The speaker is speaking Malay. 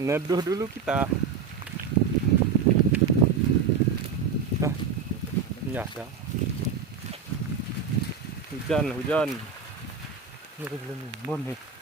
Neduh dulu kita. Hah, ini ada. Hujan. Ini belum embun nih.